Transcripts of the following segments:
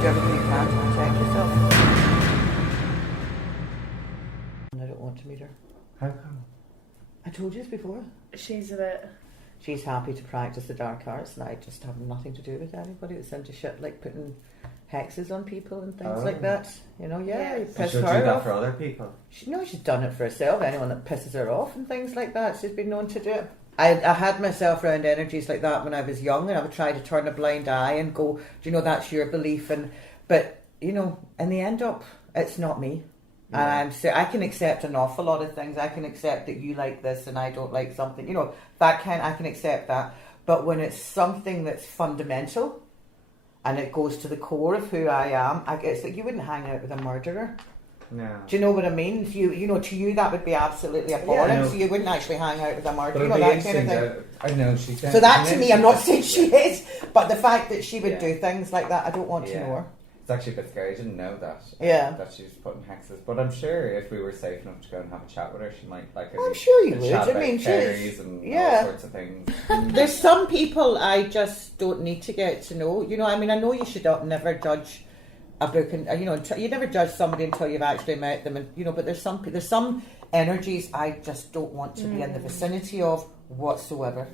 Do everything you can to protect yourself. I don't want to meet her. How come? I told you this before. She's a bit... She's happy to practice the dark arts, and I just have nothing to do with anybody that's into shit like putting hexes on people and things like that. You know, you piss She'll her do that off. for other people. She's done it for herself. Anyone that pisses her off and things like that, she's been known to do it. I had myself around energies like that when I was young, and I would try to turn a blind eye and go, do you know, that's your belief, but you know, in the end up, it's not me. Yeah. And I can accept an awful lot of things. I can accept that you like this and I don't like something. You know, I can accept that. But when it's something that's fundamental and it goes to the core of who I am, it's like you wouldn't hang out with a murderer. No. Do you know what I mean? If you know, to you that would be absolutely abhorrent. Yeah, So you wouldn't actually hang out with a murderer. But You know, that kind of thing. I know she can. So that to me, I'm not saying she is, but the fact that she would do things like that, I don't want to know her. It's actually a bit scary. I didn't know that. That she was putting hexes. But I'm sure if we were safe enough to go and have a chat with her, she might like. I'm sure you would. Chat I mean, fairies and all sorts of things. There's some people I just don't need to get to know. You know, I mean, I know you should never judge a book, and you know, you never judge somebody until you've actually met them, and you know. But there's some energies I just don't want to be in the vicinity of whatsoever.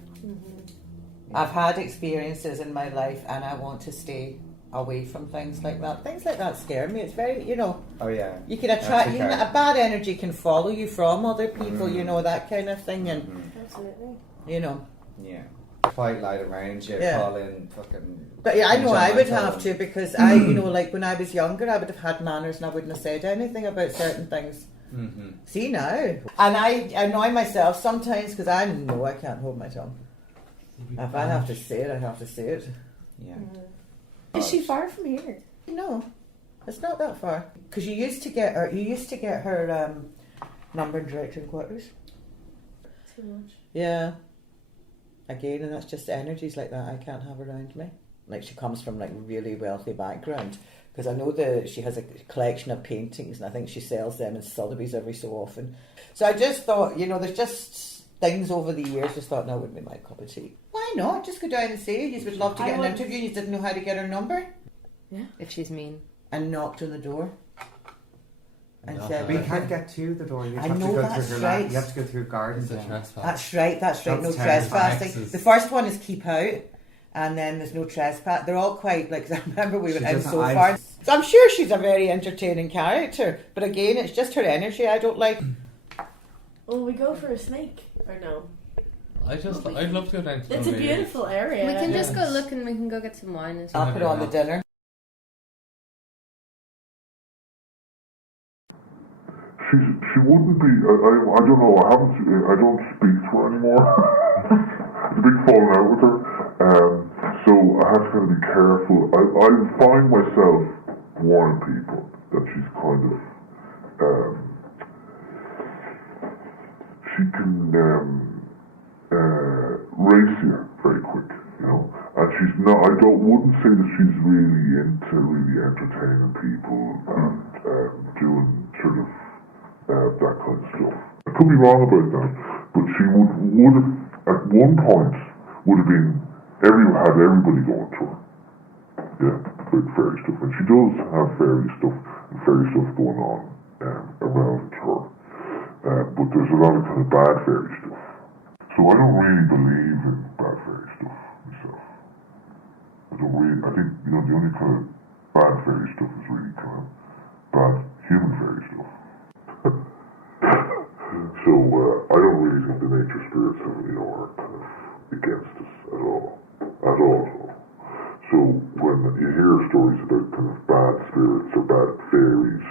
I've had experiences in my life, and I want to stay away from things like that. Things like that scare me. It's very, you know. Oh yeah. You can attract. You know, a bad energy can follow you from other people. You know, that kind of thing, and Absolutely. you know. Yeah. White light around you, call in fucking. But yeah, I know I would have to, because I, you know, like when I was younger, I would have had manners and I wouldn't have said anything about certain things. See now, and I annoy myself sometimes because I know I can't hold my tongue. If I have to say it, I have to say it. Yeah. Is she far from here? No, it's not that far. Because you used to get her. You used to get her number and directory and quarters. Too much. Yeah. Again, and that's just energies like that I can't have around me. Like she comes from like really wealthy background, because I know that she has a collection of paintings, and I think she sells them in Sotheby's every so often. So I just thought, you know, there's just things over the years. Just thought, no, it wouldn't be my cup of tea. Why not? Just go down and say you would love to get an interview. You didn't know how to get her number. Yeah. If she's mean. And knocked on the door. And said, But you can't get to the door. You I have know, to go that's through her right. land. You have to go through gardens. Trespass. That's right. That's No terrible. trespassing. Hexes. The first one is keep out, and then there's no trespass. They're all quite like. I remember we went in so far. So I'm sure she's a very entertaining character, but again, it's just her energy I don't like. Will we go for a snake or no? I'd love to go down to It's a beautiful area. We can just go look and we can go get some wine and stuff. I'll put on the dinner. She wouldn't be. I don't know. I don't speak to her anymore. It's a big falling out with her. So I have to kind of be careful. I find myself warning people that she's kind of. She can race you very quick, you know. And she's not. Wouldn't say that she's really into really entertaining people and doing sort of. That kind of stuff. I could be wrong about that, but she would have at one point would have been had everybody going to her. Yeah, with fairy stuff, and she does have fairy stuff going on around her. But there's a lot of kind of bad fairy stuff. So I don't really believe in bad fairy stuff myself. I think, you know, the only kind of bad fairy stuff is really kind of bad human fairy stuff. So I don't really think the nature spirits are, you know, are kind of against us at all. So when you hear stories about kind of bad spirits or bad fairies,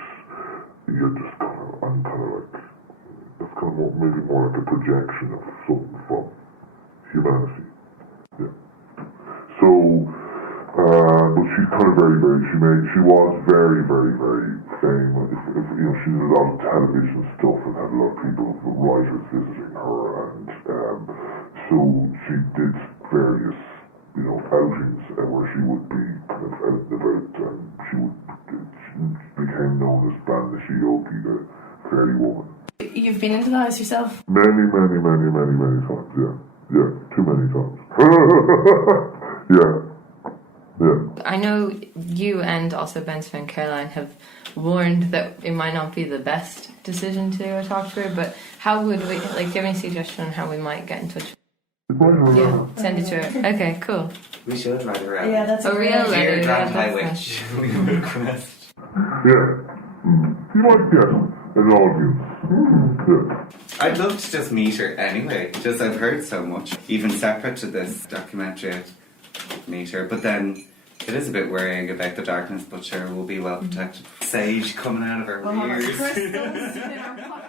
you're just I'm kind of like, that's kind of maybe more like a projection of something from humanity. Yeah. So, but she's kind of she was very, very, very famous. You know, she did a lot of television stuff and had a lot of people, writers visiting her, and so she did various, you know, outings where she would be kind of out and about, and she became known as Síoga, the fairy woman. You've been into the house yourself? Many times, yeah, too many times. yeah. I know you and also Benson and Caroline have warned that it might not be the best decision to go talk to her, but how would we, like, do you have any suggestion on how we might get in touch? Yeah, send it to her. Okay, cool. We should write her out. Yeah, that's a real letter. Dear Grand Yeah, High Witch, we request. Yeah. You might get an audience. Yeah. I'd love to just meet her anyway. Just I've heard so much, even separate to this documentary. I'd meet her, but then it is a bit worrying about the darkness. But sure, we'll be well protected. Sage coming out of her ears. Crystals in our pocket.